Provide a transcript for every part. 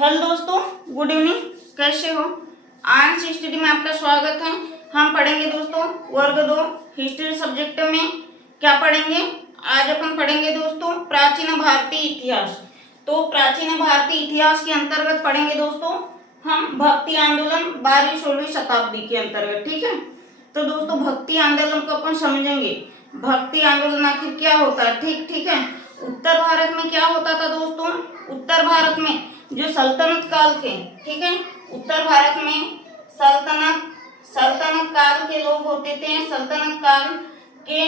Hello दोस्तों, good evening. कैसे हो? आज स्टडी में आपका स्वागत है। हम पढ़ेंगे दोस्तों वर्ग 2 हिस्ट्री सब्जेक्ट में। क्या पढ़ेंगे? आज अपन पढ़ेंगे दोस्तों प्राचीन भारतीय इतिहास। तो प्राचीन भारतीय इतिहास के अंतर्गत पढ़ेंगे दोस्तों हम भक्ति आंदोलन 12वीं-16वीं शताब्दी के अंतर्गत। ठीक है, तो दोस्तों भक्ति आंदोलन को अपन समझेंगे। भक्ति आंदोलन आखिर क्या होता है? ठीक है, उत्तर भारत में क्या होता था दोस्तों? उत्तर भारत में जो सल्तनत काल के, ठीक है, उत्तर भारत में सल्तनत काल के लोग होते थे। सल्तनत काल के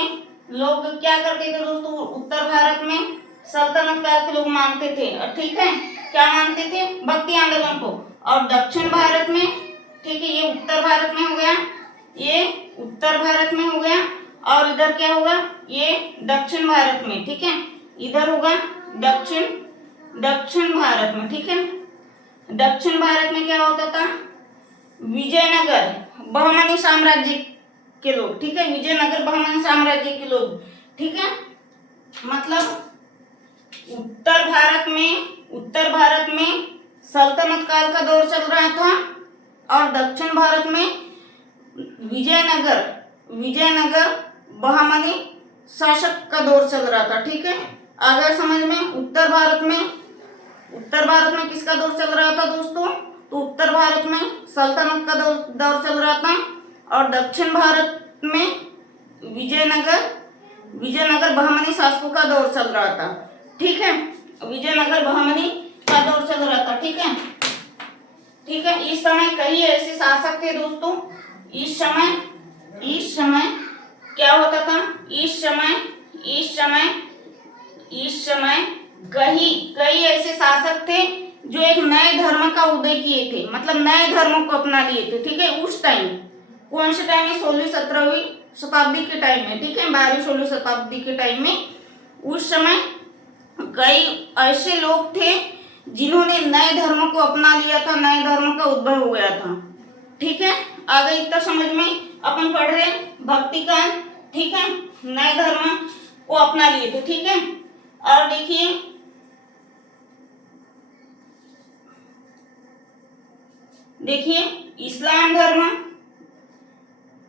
लोग क्या करते थे दोस्तों? उत्तर भारत में सल्तनत काल के लोग मानते थे, ठीक है, क्या मानते थे? भक्ति आंदोलन को। और दक्षिण भारत में, ठीक है, ये उत्तर भारत में हो गया, ये उत्तर भारत में हो गया, और इधर क्या होगा? ये दक्षिण भारत में, ठीक है, इधर होगा दक्षिण भारत में। ठीक है, दक्षिण भारत में क्या होता था? विजयनगर बहमनी साम्राज्य के लोग, ठीक है, विजयनगर बहमनी साम्राज्य के लोग, ठीक है, मतलब उत्तर भारत में सल्तनत काल का दौर चल रहा था, और दक्षिण भारत में विजयनगर बहमनी शासक का दौर चल रहा था। ठीक है, आ गया समझ में? उत्तर भारत में किसका दौर चल रहा था दोस्तों? तो उत्तर भारत में सल्तनत का दौर चल रहा था, और दक्षिण भारत में विजयनगर बहमनी शासकों का दौर चल रहा था। ठीक है, विजयनगर बहमनी का दौर चल रहा था। ठीक है, इस समय कई ऐसे शासक थे दोस्तों। इस समय क्या होता था? इस समय कई ऐसे शासक थे जो एक नए धर्म का उदय किए थे, मतलब नए धर्मों को अपना लिए थे। ठीक है, उस टाइम, कौन से टाइम में? 16वीं-17वीं शताब्दी के टाइम में। ठीक है, 12वीं-16वीं शताब्दी के टाइम में उस समय कई ऐसे लोग थे जिन्होंने नए धर्मों को अपना लिया था, नए धर्म का उद्भव हो गया था। ठीक है, आगे इतना समझ में अपन पढ़ रहे भक्ति काल। ठीक है, नए धर्म को अपना लिए थे। ठीक है, और देखिए इस्लाम धर्म,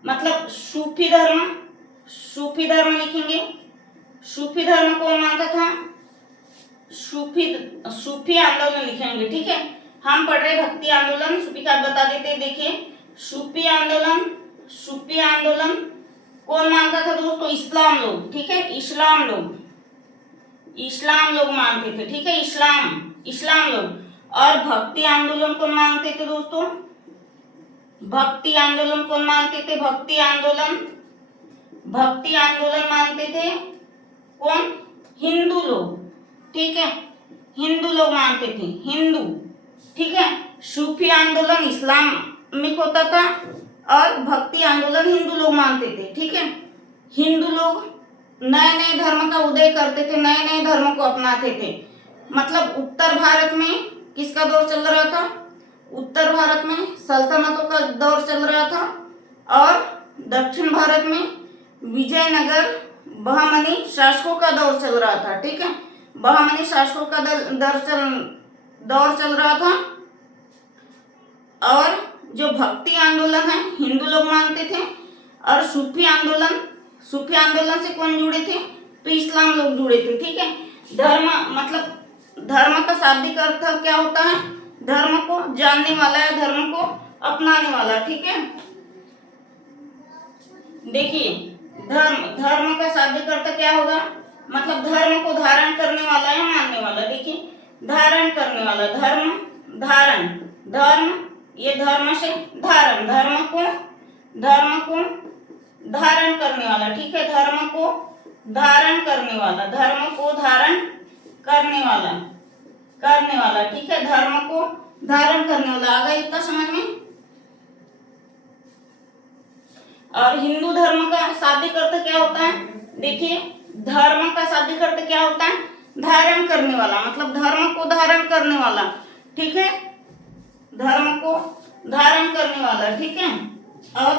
मतलब सूफी धर्म लिखेंगे। सूफी धर्म कौन मानता था? सूफी आंदोलन लिखेंगे। ठीक है, हम पढ़ रहे भक्ति आंदोलन, सूफी का बता देते। देखिए सूफी आंदोलन कौन मानता था दोस्तों? इस्लाम लोग। ठीक है, इस्लाम लोग मानते थे। ठीक है, इस्लाम लोग। और भक्ति आंदोलन कौन मानते थे दोस्तों? भक्ति आंदोलन मानते थे कौन? हिंदू लोग। ठीक है, हिंदू लोग मानते थे, हिंदू। ठीक है, सूफी आंदोलन इस्लामिक होता था, और भक्ति आंदोलन हिंदू लोग मानते थे। ठीक है, हिंदू लोग नए धर्म का उदय करते थे, नए धर्मों को अपनाते थे। मतलब उत्तर भारत में किसका दौर चल रहा था? उत्तर भारत में सल्तनतों का दौर चल रहा था, और दक्षिण भारत में विजयनगर बहमनी शासकों का दौर चल रहा था। ठीक है, बहमनी शासकों का दौर चल रहा था। और जो भक्ति आंदोलन है हिंदू लोग मानते थे, और सूफी आंदोलन से कौन जुड़े थे? तो इस्लाम लोग जुड़े थे। ठीक है, धर्म का शाब्दिक अर्थ क्या होता है? धर्म को जानने वाला या धर्म को अपनाने वाला। ठीक है, देखिए धर्म का शाब्दिक अर्थ क्या होगा? मतलब धर्म को धारण करने वाला या मानने वाला। देखिए धारण करने वाला, धर्म, ये धर्म से धारण, धर्म को धारण करने वाला। ठीक है, धर्म को धारण करने वाला, ठीक है, धर्म को धारण करने वाला। आ गया इतना समझ में? और हिंदू धर्म का शाब्दिक अर्थ क्या होता है? देखिए धर्म का शाब्दिक अर्थ क्या होता है? धारण करने वाला, मतलब धर्म को धारण करने वाला। ठीक है, धर्म को धारण करने वाला। ठीक है, और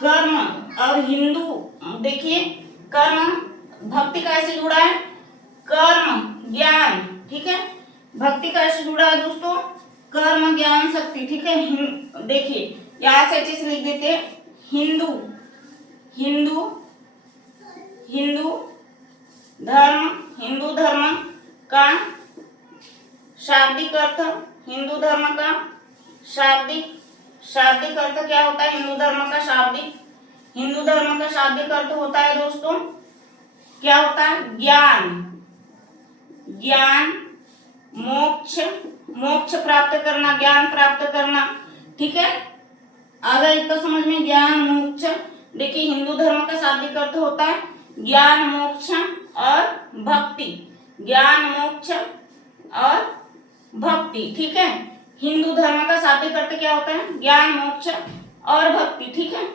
कर्म, और हिंदू, देखिए कर्म भक्ति कैसे जुड़ा है? कर्म ज्ञान। ठीक है, भक्ति कैसे जुड़ा है दोस्तों? कर्म ज्ञान शक्ति, ठीक है। देखिए यहाँ से चीज लिख देते हैं, हिंदू हिंदू हिंदू हिंदू धर्म का शाब्दिक अर्थ, हिंदू धर्म का शाब्दिक अर्थ क्या होता है? हिंदू धर्म का शाब्दिक अर्थ होता है दोस्तों, क्या होता है? ज्ञान मोक्ष प्राप्त करना, ज्ञान प्राप्त करना, ठीक है। आ गया इतना समझ में? ज्ञान मोक्ष। देखिए हिंदू धर्म का शाब्दिक अर्थ होता है ज्ञान मोक्ष और भक्ति, ज्ञान मोक्ष और भक्ति, ठीक है। हिंदू धर्म का शाब्दिक अर्थ क्या होता है? ज्ञान मोक्ष और भक्ति, ठीक है।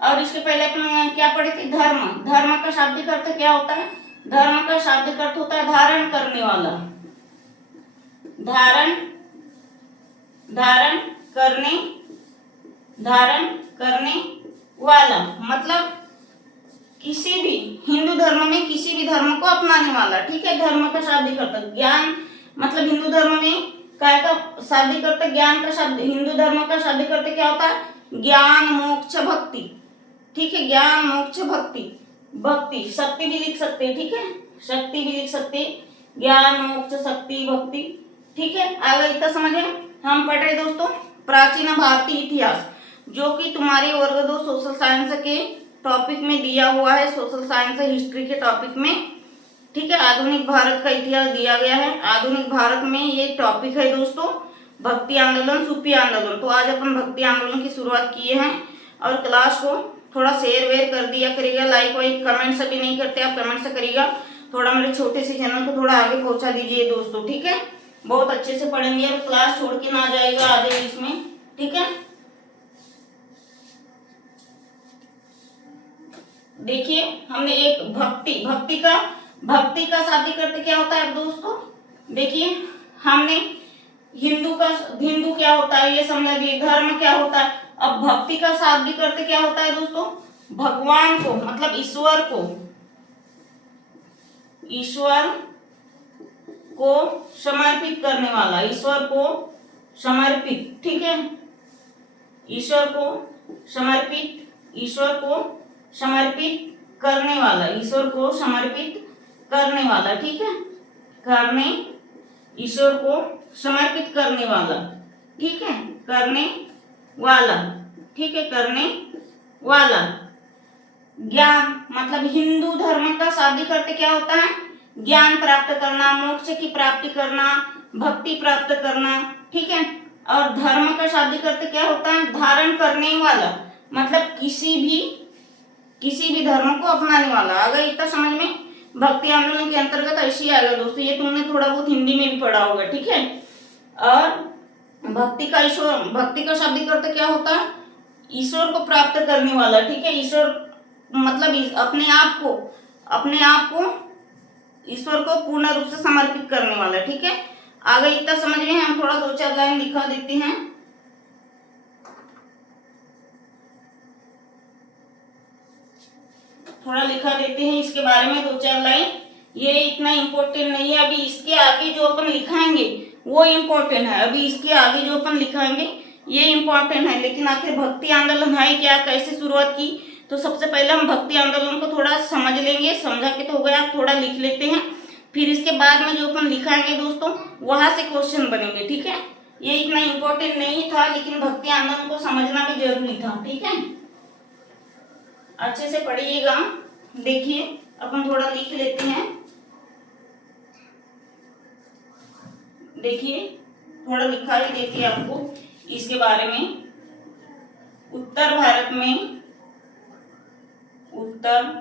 और इसके पहले अपन क्या पढ़े थे? धर्म का शाब्दिक अर्थ क्या होता है? धर्म का शाब्दिक अर्थ होता है धारण करने वाला, धारण करने वाला, मतलब किसी भी हिंदू धर्म में किसी भी धर्म को अपनाने वाला, ठीक है। धर्म का शाब्दिक अर्थ ज्ञान, मतलब हिंदू धर्म में काय का शाब्दिक अर्थ ज्ञान का शब्द, हिंदू धर्म का शाब्दिक अर्थ क्या होता है? ज्ञान मोक्ष भक्ति, ठीक है। ज्ञान मोक्ष भक्ति शक्ति भी लिख सकते हैं, ठीक है, शक्ति भी लिख सकते हैं, ज्ञान मोक्ष शक्ति भक्ति, ठीक है। आगे इतना समझे? हम पढ़ रहे दोस्तों प्राचीन भारतीय इतिहास, जो कि तुम्हारे वर्ग 2 सोशल साइंस के टॉपिक में दिया हुआ है, सोशल साइंस हिस्ट्री के टॉपिक में, ठीक है। आधुनिक भारत का इतिहास दिया गया है। आधुनिक भारत में ये टॉपिक है दोस्तों भक्ति आंदोलन, सूफी आंदोलन। तो आज अपन भक्ति आंदोलन की शुरुआत किए हैं और क्लास को थोड़ा शेयर वेयर कर दिया करिएगा, लाइक वाइक कमेंट से भी नहीं करते आप, कमेंट से करिएगा, थोड़ा मेरे छोटे से चैनल को थोड़ा आगे पहुंचा दीजिए दोस्तों, ठीक है। बहुत अच्छे से पढ़ेंगे और क्लास छोड़ के ना जाएगा आधे इसमें, ठीक है। देखिए हमने एक भक्ति का शाब्दिक अर्थ क्या होता है दोस्तों? देखिए हमने हिंदू क्या होता है ये समझा दिए, धर्म क्या होता है। अब भक्ति का शाब्दिक अर्थ क्या होता है दोस्तों? भगवान को, मतलब ईश्वर को समर्पित करने वाला, ईश्वर को समर्पित, ठीक है। ईश्वर को समर्पित करने वाला, ईश्वर को समर्पित करने वाला, ठीक है। ईश्वर को समर्पित करने वाला, ठीक है, करने वाला, ठीक है, करने वाला। ज्ञान, मतलब हिंदू धर्म का शाब्दिक अर्थ क्या होता है? ज्ञान प्राप्त करना, मोक्ष की प्राप्ति करना, भक्ति प्राप्त करना, ठीक है। और धर्म का शाब्दिक अर्थ क्या होता है? धारण करने वाला, मतलब किसी भी धर्म को अपनाने वाला। अगर इतना समझ में? भक्ति आंदोलन के अंतर्गत ऐसे ही आएगा दोस्तों, ये तुमने थोड़ा बहुत हिंदी में भी पढ़ा होगा, ठीक है। और भक्ति का शाब्दिक अर्थ क्या होता है? ईश्वर को प्राप्त करने वाला, ठीक है। ईश्वर मतलब अपने आप को ईश्वर को पूर्ण रूप से समर्पित करने वाला, ठीक है। आगे इतना समझ में? हम थोड़ा 2-4 लाइन लिखा देते हैं। थोड़ा लिखा देते हैं इसके बारे में 2-4 लाइन। ये इतना इम्पोर्टेंट नहीं है, अभी इसके आगे जो अपन लिखाएंगे वो इम्पोर्टेंट है, अभी इसके आगे जो अपन लिखाएंगे ये इम्पोर्टेंट है। लेकिन आखिर भक्ति आंदोलन है क्या, कैसे शुरुआत की? तो सबसे पहले हम भक्ति आंदोलन को थोड़ा समझ लेंगे, समझा के तो हो गया, आप थोड़ा लिख लेते हैं, फिर इसके बाद में जो अपन लिखाएंगे दोस्तों वहां से क्वेश्चन बनेंगे, ठीक है। ये इतना इम्पोर्टेंट नहीं था, लेकिन भक्ति आंदोलन को समझना भी जरूरी था, ठीक है। अच्छे से पढ़िएगा। देखिए अपन थोड़ा लिख लेते हैं, देखिए थोड़ा लिखा ही देती है आपको इसके बारे में। उत्तर भारत में सल्तनत,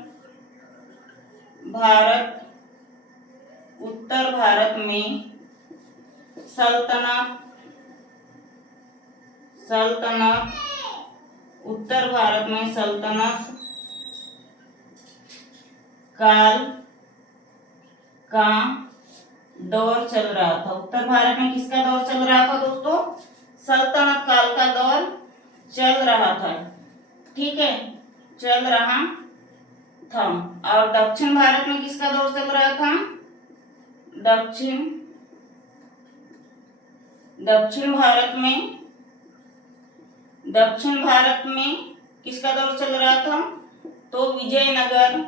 उत्तर भारत में सल्तनत काल का दौर चल रहा था। उत्तर भारत में किसका दौर चल रहा था दोस्तों? सल्तनत काल का दौर चल रहा था, ठीक है, चल रहा था। और दक्षिण भारत में किसका दौर चल रहा था? दक्षिण भारत में किसका दौर चल रहा था? तो विजयनगर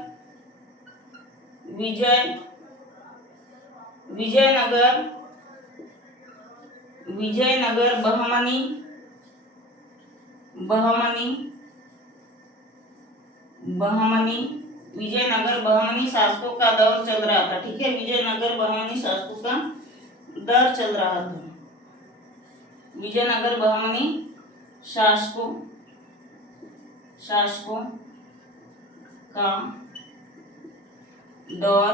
बहमनी शासकों का दौर चल रहा था। ठीक है, विजयनगर बहमनी शासकों का दौर चल रहा था। विजयनगर बहमनी शासकों का दौर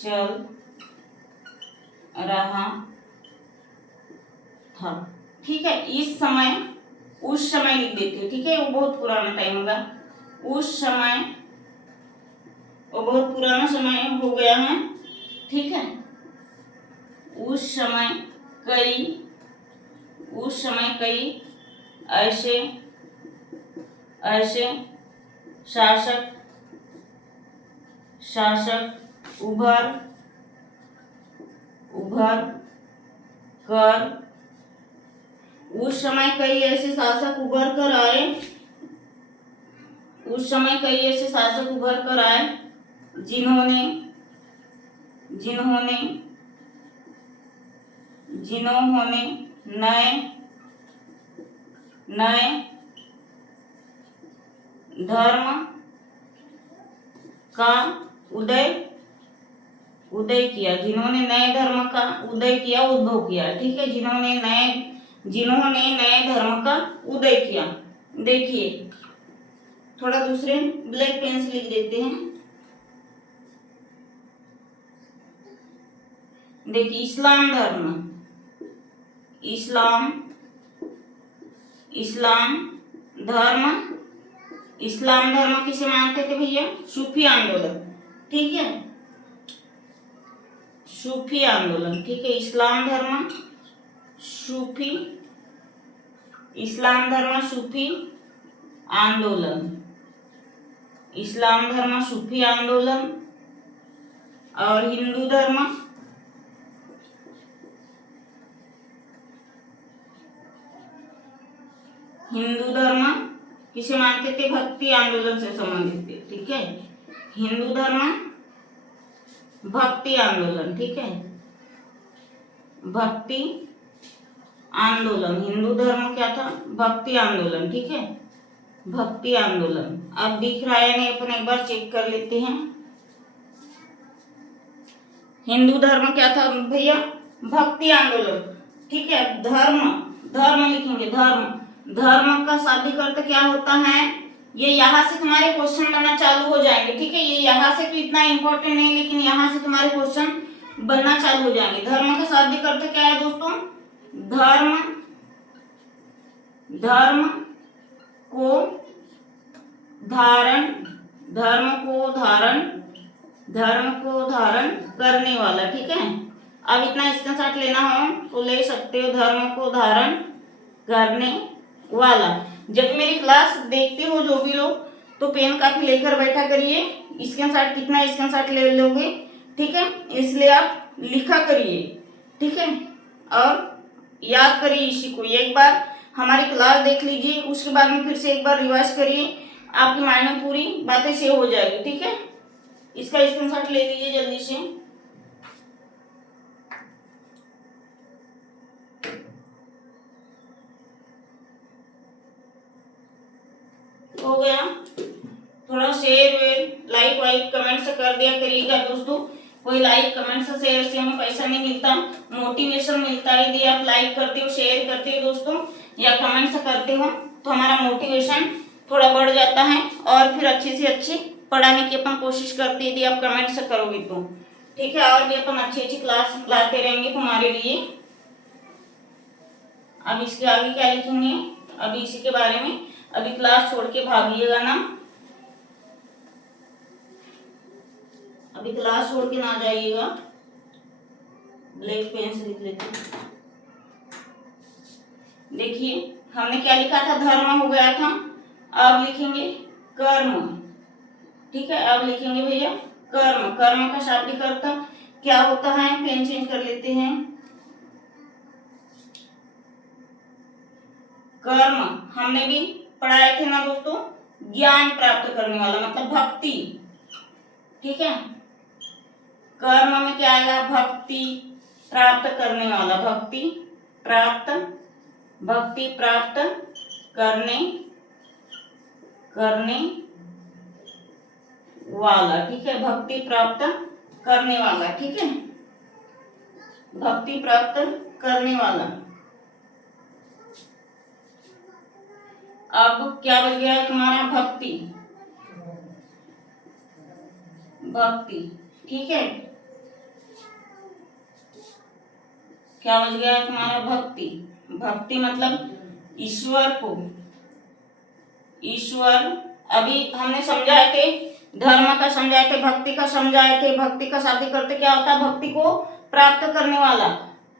चल रहा था। ठीक है, उस समय लिख देते। ठीक है, वो बहुत पुराना टाइम होगा। वो बहुत पुराना समय हो गया है। ठीक है, उस समय कई ऐसे शासक उभर कर कई ऐसे शासक उभर कर आए जिन्होंने नए धर्म का उदय किया। जिन्होंने नए धर्म का उदय किया, उद्भव किया। ठीक है, जिन्होंने नए धर्म का उदय किया। देखिए, थोड़ा दूसरे ब्लैक पेन से लिख देते हैं। देखिए, इस्लाम धर्म किसे मानते थे भैया? सूफी आंदोलन। ठीक है, सूफी आंदोलन। ठीक है, इस्लाम धर्म सूफी आंदोलन। और हिंदू धर्म किसे मानते थे? भक्ति आंदोलन से संबंधित थे। ठीक है, हिंदू धर्म भक्ति आंदोलन। ठीक है, भक्ति आंदोलन। हिंदू धर्म क्या था? भक्ति आंदोलन। ठीक है, भक्ति आंदोलन। अब दिख रहा है नहीं? अपन एक बार चेक कर लेते हैं। हिंदू धर्म क्या था भैया? भक्ति आंदोलन। ठीक है, धर्म लिखेंगे। धर्म का शाब्दिक अर्थ क्या होता है? ये यहाँ से तुम्हारे क्वेश्चन बनना चालू हो जाएंगे। ठीक है, ये यहाँ से तो इतना इंपॉर्टेंट नहीं, लेकिन यहाँ से तुम्हारे क्वेश्चन बनना चालू हो जाएंगे। धर्म का शाब्दिक अर्थ क्या है दोस्तों? धर्म को धारण करने वाला। ठीक है, अब इतना स्क्रीनशॉट लेना हो तो ले सकते हो। धर्म को धारण करने वाला। जब मेरी क्लास देखते हो जो भी लोग, तो पेन काफी लेकर बैठा करिए। स्क्रीनशॉट कितना स्क्रीनशॉट ले लोगे? ठीक है, इसलिए आप लिखा करिए। ठीक है, और याद करिए इसी को। एक बार हमारी क्लास देख लीजिए, उसके बाद में फिर से एक बार रिवाइज करिए, आपके माइंड में पूरी बातें सेव हो जाएगी। ठीक है, इसका स्क्रीनशॉट ले लीजिए जल्दी से। हो गया? थोड़ा शेयर लाइक वाइक कमेंट से कर दिया करिएगा दोस्तों। कोई लाइक कमेंट से शेयर से हमें पैसा नहीं मिलता, मोटिवेशन मिलता है। यदि आप लाइक करते हो, शेयर करते हो दोस्तों, या कमेंट से करते हो, तो हमारा मोटिवेशन थोड़ा बढ़ जाता है और फिर अच्छे से अच्छे पढ़ाने की अपन कोशिश करते हैं। यदि आप कमेंट से करोगे तो ठीक है, और भी अपन अच्छी क्लास लाते रहेंगे तुम्हारे लिए। अब इसके आगे क्या लिखेंगे? अभी इसी के बारे में। अभी क्लास छोड़ के भागिएगा ना, अभी क्लास छोड़ के ना जाइएगा। ब्लैक पेन से लिख लेते हैं। देखिए, हमने क्या लिखा था? धर्म हो गया था। अब लिखेंगे कर्म। ठीक है, अब लिखेंगे भैया कर्म। कर्म का शाब्दिक अर्थ क्या होता है, पेन चेंज कर लेते हैं। कर्म हमने भी पढ़ाए थे ना दोस्तों, ज्ञान प्राप्त करने वाला मतलब भक्ति, ठीक है। कर्म में क्या आएगा, भक्ति प्राप्त करने वाला, भक्ति प्राप्त करने वाला, ठीक है, भक्ति प्राप्त करने वाला, ठीक है, भक्ति प्राप्त करने वाला। अब क्या बच गया तुम्हारा, भक्ति, ठीक है, क्या बच गया तुम्हारा, भक्ति मतलब ईश्वर अभी हमने समझाए थे, धर्म का समझाए थे, भक्ति का समझाए थे। भक्ति का शाब्दिक अर्थ क्या होता है, भक्ति को प्राप्त करने वाला,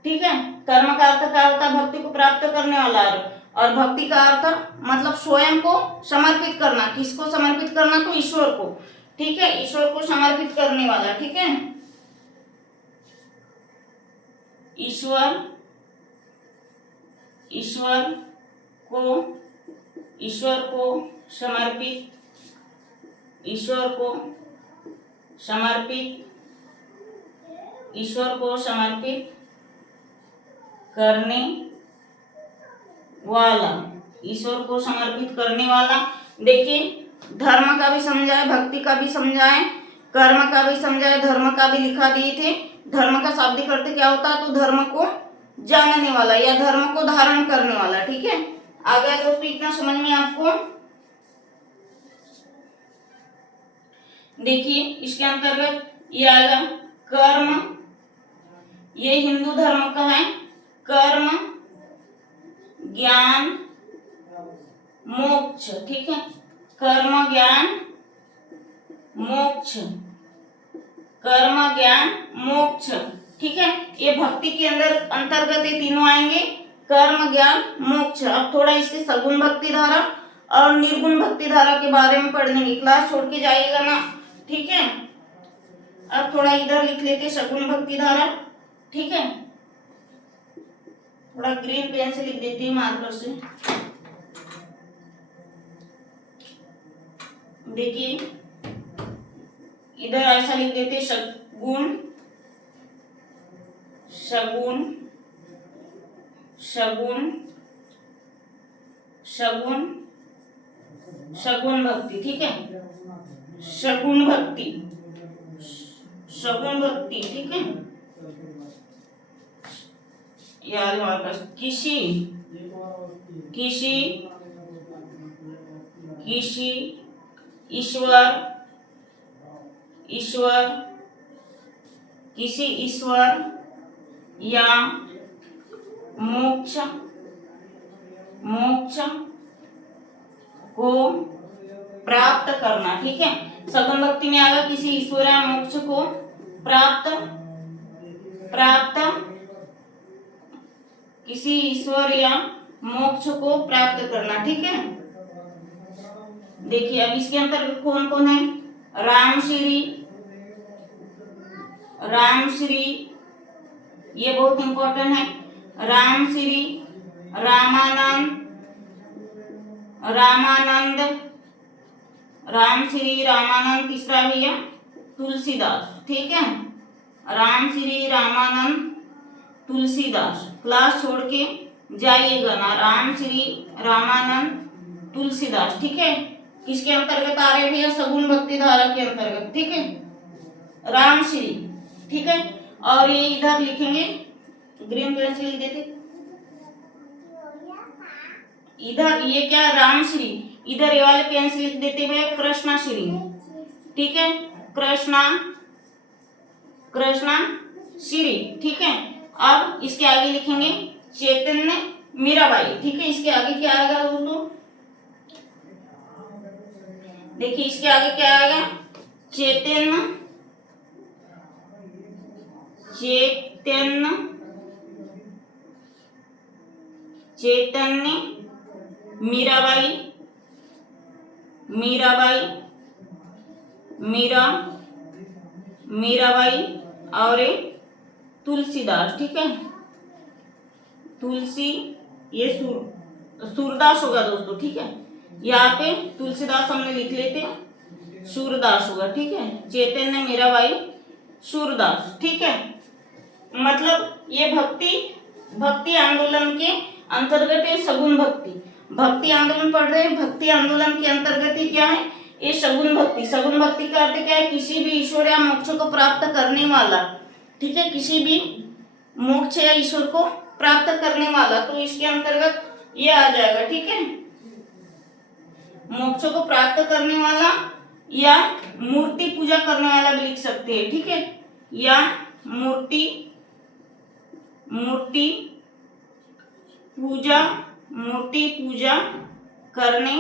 ठीक है। कर्म का अर्थ क्या होता है, भक्ति को प्राप्त करने वाला, और भक्ति का अर्थ मतलब स्वयं को समर्पित करना। किसको समर्पित करना, तो ईश्वर को, ठीक है, ईश्वर को समर्पित करने वाला, ठीक है। ईश्वर को समर्पित करने वाला, ईश्वर को समर्पित करने वाला। देखिए धर्म का भी समझाए, भक्ति का भी समझाए, कर्म का भी समझाए, धर्म का भी लिखा दिए थे। धर्म का शाब्दिक अर्थ क्या होता है, तो धर्म को जानने वाला या धर्म को धारण करने वाला, ठीक है। आ गया दोस्तों इतना समझ में आपको। देखिए इसके अंतर्गत ये आएगा कर्म, ये हिंदू धर्म का है, कर्म ज्ञान मोक्ष, ठीक है, कर्म ज्ञान मोक्ष, ठीक है। ये भक्ति के अंतर्गत ये तीनों आएंगे, कर्म ज्ञान मोक्ष। अब थोड़ा इसके सगुण भक्ति धारा और निर्गुण भक्ति धारा के बारे में पढ़ लेंगे, क्लास छोड़ के जाइएगा ना, ठीक है। अब थोड़ा इधर लिख लेते सगुण भक्ति धारा, ठीक है, थोड़ा ग्रीन पेन से लिख देती हूँ मार्कर से। देखिए इधर ऐसा लिख देते सगुण भक्ति, ठीक है, सगुण भक्ति, ठीक है। यार हमारे पास किसी ईश्वर या मोक्ष को प्राप्त करना, ठीक है। सगुण भक्ति में आएगा किसी ईश्वर या मोक्ष को प्राप्त किसी ईश्वर या मोक्ष को प्राप्त करना, ठीक है। देखिए अब इसके अंतर्गत कौन कौन है, राम श्री, ये बहुत इंपॉर्टेंट है, राम श्री, रामानंद, तीसरा भैया तुलसीदास, ठीक है, राम श्री रामानंद तुलसीदास। क्लास छोड़ के जाइएगा ना, राम श्री रामानंद तुलसीदास, ठीक है। किसके अंतर्गत आ रहे भैया, सगुण भक्ति धारा के अंतर्गत, ठीक है, राम श्री, ठीक है। और ये इधर लिखेंगे, ग्रीन पेन से लिख देते, इधर ये क्या राम श्री, इधर ये वाले पेन से लिख देते भैया कृष्णा श्री, ठीक है, कृष्णा श्री, ठीक है। अब इसके आगे लिखेंगे चैतन्य मीराबाई, ठीक है। इसके आगे क्या आएगा दोस्तों, देखिए इसके आगे क्या आएगा, चैतन्य मीराबाई, और ये तुलसीदास, ठीक है। तुलसी, ये सूरदास होगा दोस्तों, ठीक है। यहाँ पे तुलसीदास हमने लिख लेते हैं, सूरदास होगा, ठीक है। चैतन्य मीराबाई सूरदास, ठीक है। मतलब ये भक्ति आंदोलन के अंतर्गत है सगुण भक्ति। भक्ति आंदोलन पढ़ रहे हैं, भक्ति आंदोलन के अंतर्गत ही क्या है, ये सगुण भक्ति। सगुण भक्ति का अर्थ क्या है, किसी भी ईश्वर या मोक्ष को प्राप्त करने वाला, ठीक है। किसी भी मोक्ष या ईश्वर को प्राप्त करने वाला, तो इसके अंतर्गत ये आ जाएगा, ठीक है। मोक्ष को प्राप्त करने वाला या मूर्ति पूजा करने वाला भी लिख सकते हैं, ठीक है। या मूर्ति पूजा करने,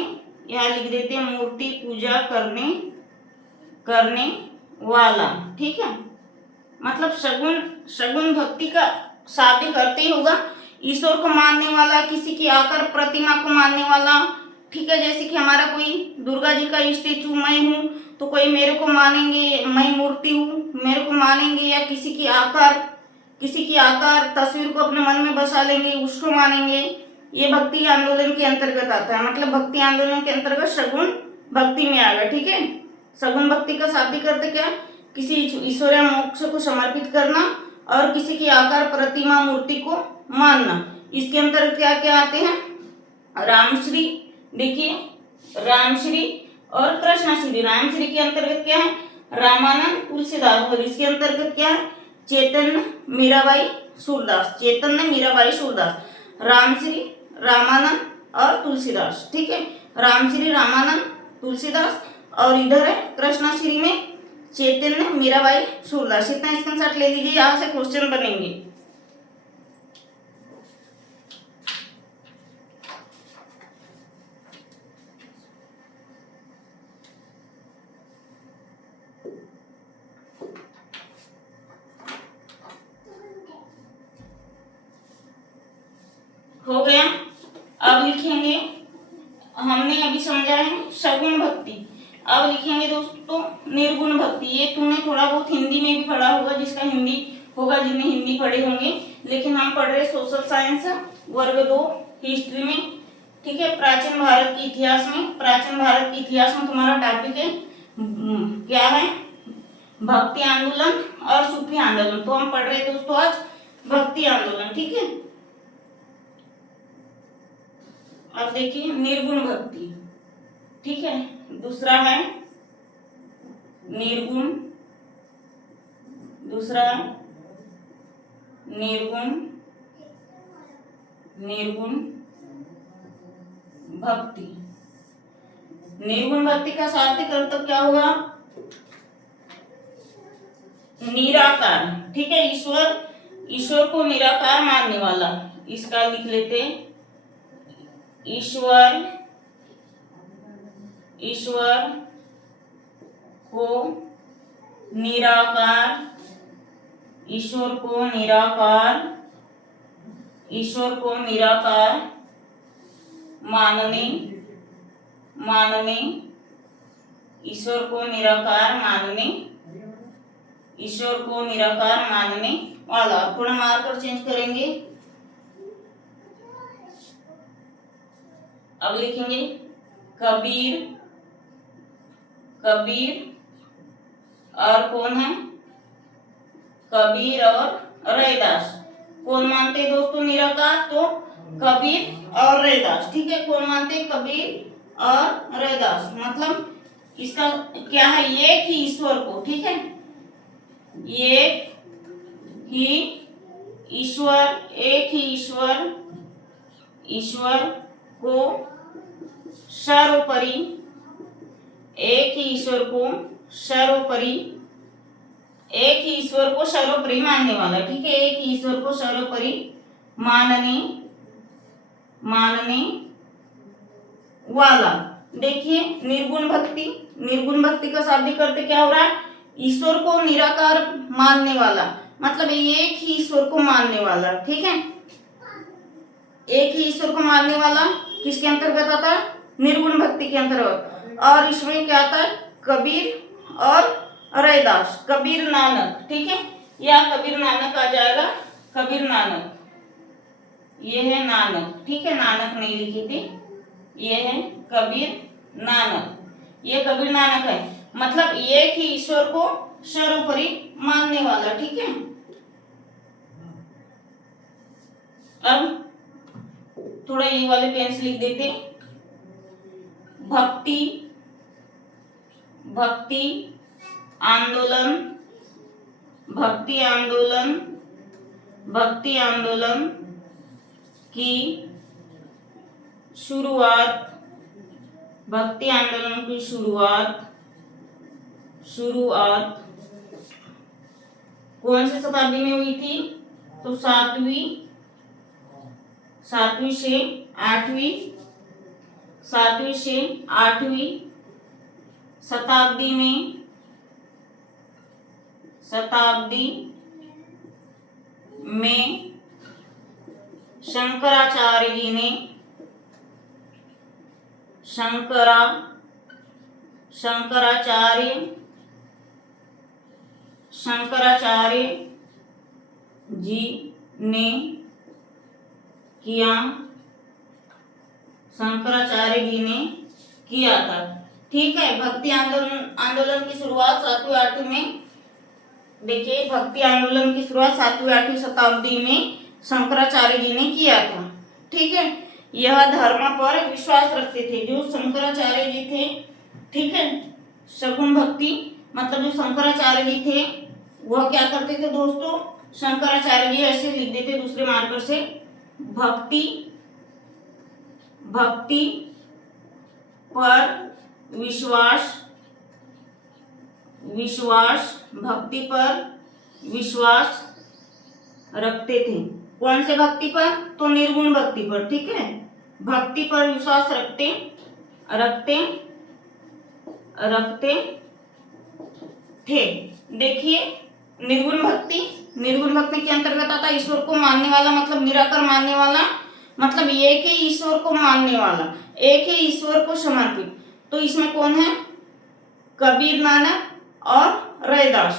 यहाँ लिख देते हैं मूर्ति पूजा करने वाला, ठीक है। मतलब सगुण भक्ति का शाब्दिक अर्थ ही होगा ईश्वर को मानने वाला, किसी की आकर प्रतिमा को मानने वाला, ठीक है। जैसे कि हमारा कोई दुर्गा जी का स्टेचू मैं हूँ, तो कोई मेरे को मानेंगे, मैं मूर्ति हूँ, मेरे को मानेंगे। या किसी की आकार तस्वीर को अपने मन में बसा लेंगे, उसको मानेंगे। ये भक्ति आंदोलन के अंतर्गत आता है। मतलब भक्ति आंदोलन के अंतर्गत सगुण भक्ति में आएगा, ठीक है। सगुण भक्ति का शाब्दिक अर्थ क्या, किसी ईश्वर या मोक्ष को समर्पित करना और किसी की आकार प्रतिमा मूर्ति को मानना। इसके अंतर्गत क्या क्या आते हैं, रामश्री, देखिए रामश्री और कृष्णश्री। रामश्री के अंतर्गत क्या है, रामानंद तुलसीदास, और इसके अंतर्गत क्या है, चैतन्य मीराबाई सूरदास। चैतन्य मीराबाई सूरदास, रामश्री, रामानंद और तुलसीदास, ठीक है। रामश्री, रामानंद, तुलसीदास, और इधर है कृष्णश्री में चैतन्य मीराबाई सूरदास। इतना स्क्रीनशॉट ले लीजिए, यहाँ से क्वेश्चन बनेंगे। हो गया। अब लिखेंगे, हमने अभी समझा है सगुण भक्ति। अब लिखेंगे दोस्तों निर्गुण भक्ति। ये तुमने थोड़ा बहुत हिंदी में भी पढ़ा होगा, जिसका हिंदी होगा, जिन्हें हिंदी पढ़े होंगे। लेकिन हम पढ़ रहे सोशल साइंस वर्ग 2 हिस्ट्री में, ठीक है। प्राचीन भारत के इतिहास में, प्राचीन भारत के इतिहास में तुम्हारा टॉपिक है क्या है, भक्ति आंदोलन और सूफी आंदोलन। तो हम पढ़ रहे दोस्तों आज भक्ति आंदोलन, ठीक है। अब देखिए निर्गुण भक्ति, ठीक है। दूसरा है निर्गुण, दूसरा निर्गुण भक्ति। निर्गुण भक्ति का शाब्दिक अर्थ क्या होगा, निराकार, ठीक है। ईश्वर को निराकार मानने वाला, इसका लिख लेते हैं ईश्वर को निराकार, ईश्वर को निराकार मानने, ईश्वर को निराकार मानने वाला। थोड़ा मार्कर चेंज करेंगे। अब लिखेंगे कबीर और कौन है, कबीर और रैदास। कौन मानते हैं दोस्तों निराकार, तो कबीर और रैदास, ठीक है। कौन मानते हैं, कबीर और रैदास। मतलब इसका क्या है, एक ही ईश्वर को, ठीक है, एक ही ईश्वर को सर्वोपरि, एक ही ईश्वर को सर्वोपरि मानने वाला, ठीक है। एक ही ईश्वर को सर्वोपरि मानने वाला। देखिए निर्गुण भक्ति का शाब्दिक अर्थ क्या हो रहा है, ईश्वर को निराकार मानने वाला, मतलब एक ही ईश्वर को मानने वाला, ठीक है। एक ही ईश्वर को मानने वाला किसके अंतर्गत आता है, निर्गुण भक्ति के अंतर्गत। और इसमें क्या आता है, कबीर और रैदास, कबीर नानक, ठीक है। या कबीर नानक आ जाएगा, कबीर नानक, ये है नानक, ठीक है, नानक नहीं लिखी थी, ये है कबीर नानक, ये कबीर नानक है, मतलब एक ही ईश्वर को सर्वोपरि मानने वाला, ठीक है। अब थोड़ा ये वाले पेन से लिख देते, भक्ति, भक्ति आंदोलन, भक्ति आंदोलन, भक्ति आंदोलन की शुरुआत, भक्ति आंदोलन की शुरुआत, शुरुआत कौन सी शताब्दी में हुई थी? तो सातवीं से आठवीं, सातवीं से आठवीं शताब्दी में, शताब्दी में शंकराचार्य जी ने, शंकराचार्य जी ने किया, शंकराचार्य जी ने किया था, ठीक है। भक्ति आंदोलन की शुरुआत 7वीं 8वीं में, देखिए भक्ति आंदोलन की शुरुआत 7वीं 8वीं शताब्दी में शंकराचार्य जी ने किया था, ठीक है। यह धर्म पर विश्वास रखते थे जो शंकराचार्य जी थे, ठीक है। सगुण भक्ति मतलब जो शंकराचार्य जी थे वह क्या करते थे दोस्तों, शंकराचार्य जी ऐसे लिख देते दूसरे मार्कर से, भक्ति, भक्ति पर विश्वास, विश्वास, भक्ति पर विश्वास रखते थे। कौन से भक्ति पर? तो निर्गुण भक्ति पर, ठीक है। भक्ति पर विश्वास रखते थे। देखिए निर्गुण भक्ति, निर्गुण भक्ति के अंतर्गत आता ईश्वर को मानने वाला, मतलब निराकार मानने वाला, मतलब एक ही ईश्वर को मानने वाला, एक ही ईश्वर को समर्पित। तो इसमें कौन है? कबीर नानक और रैदास।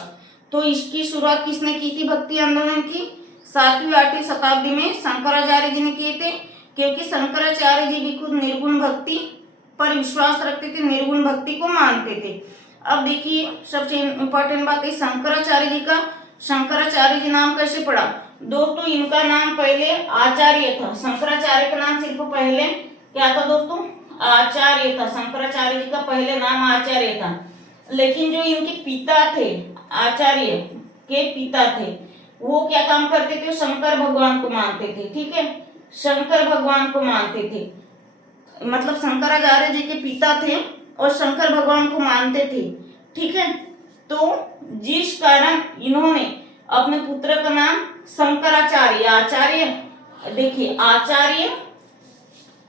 तो इसकी शुरुआत किसने की थी भक्ति आंदोलन की? 7वीं 8वीं शताब्दी में शंकराचार्य जी ने किए थे, क्योंकि शंकराचार्य जी भी खुद निर्गुण भक्ति पर विश्वास रखते थे, निर्गुण भक्ति को मानते थे। अब देखिए सबसे इम्पोर्टेंट बात है शंकराचार्य जी का, शंकराचार्य जी नाम कैसे पड़ा दोस्तों? इनका नाम पहले आचार्य था, शंकराचार्य का नाम सिर्फ पहले क्या था दोस्तों? आचार्य था। शंकराचार्य जी का पहले नाम आचार्य था, लेकिन जो इनके पिता थे, आचार्य के पिता थे, वो क्या काम करते थे? शंकर भगवान को मानते थे, ठीक है, शंकर भगवान को मानते थे। मतलब शंकराचार्य जी के पिता थे और शंकर भगवान को मानते थे, ठीक है। तो जिस कारण इन्होंने अपने पुत्र का नाम शंकराचार्य, आचार्य, देखिए आचार्य,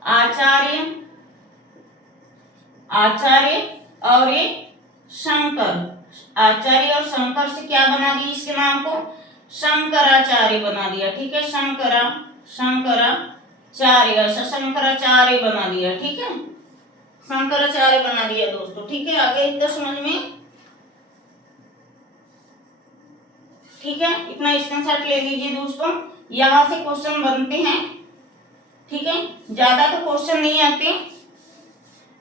आचार्य, आचार्य और ये शंकर, आचार्य और शंकर से क्या बना दिया इसके नाम को? शंकराचार्य बना दिया, ठीक है। शंकराचार्य, शंकराचार्य बना दिया, ठीक है, शंकराचार्य बना दिया दोस्तों, ठीक है। आगे इतना समझ में, ठीक है, इतना स्क्रीनशॉट ले लीजिए दोस्तों। यहाँ से क्वेश्चन बनते हैं, ठीक है, ज्यादा तो क्वेश्चन नहीं आते,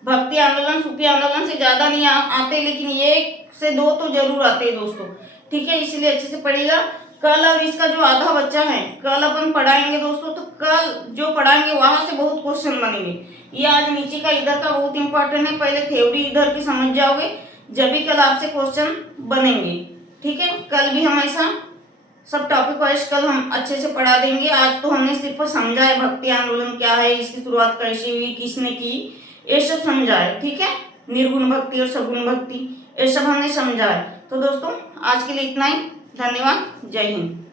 भक्ति आंदोलन सूफी आंदोलन से ज्यादा नहीं आते, लेकिन एक से दो तो जरूर आते हैं दोस्तों, ठीक है। इसलिए अच्छे से पढ़िएगा। कल और इसका जो आधा बच्चा है कल अपन पढ़ाएंगे दोस्तों, तो कल जो पढ़ाएंगे वहां से बहुत क्वेश्चन बनेंगे। ये आज नीचे का इधर का बहुत इंपॉर्टेंट है, पहले थ्योरी इधर की समझ जाओगे जब भी कल आपसे क्वेश्चन बनेंगे, ठीक है। कल भी हम ऐसा सब टॉपिक वाइज कल हम अच्छे से पढ़ा देंगे। आज तो हमने सिर्फ समझा है भक्ति आंदोलन क्या है, इसकी शुरुआत कैसे हुई, किसने की, ये सब समझा है, ठीक है। निर्गुण भक्ति और सगुण भक्ति ये सब हमने समझा है। तो दोस्तों आज के लिए इतना ही, धन्यवाद, जय हिंद।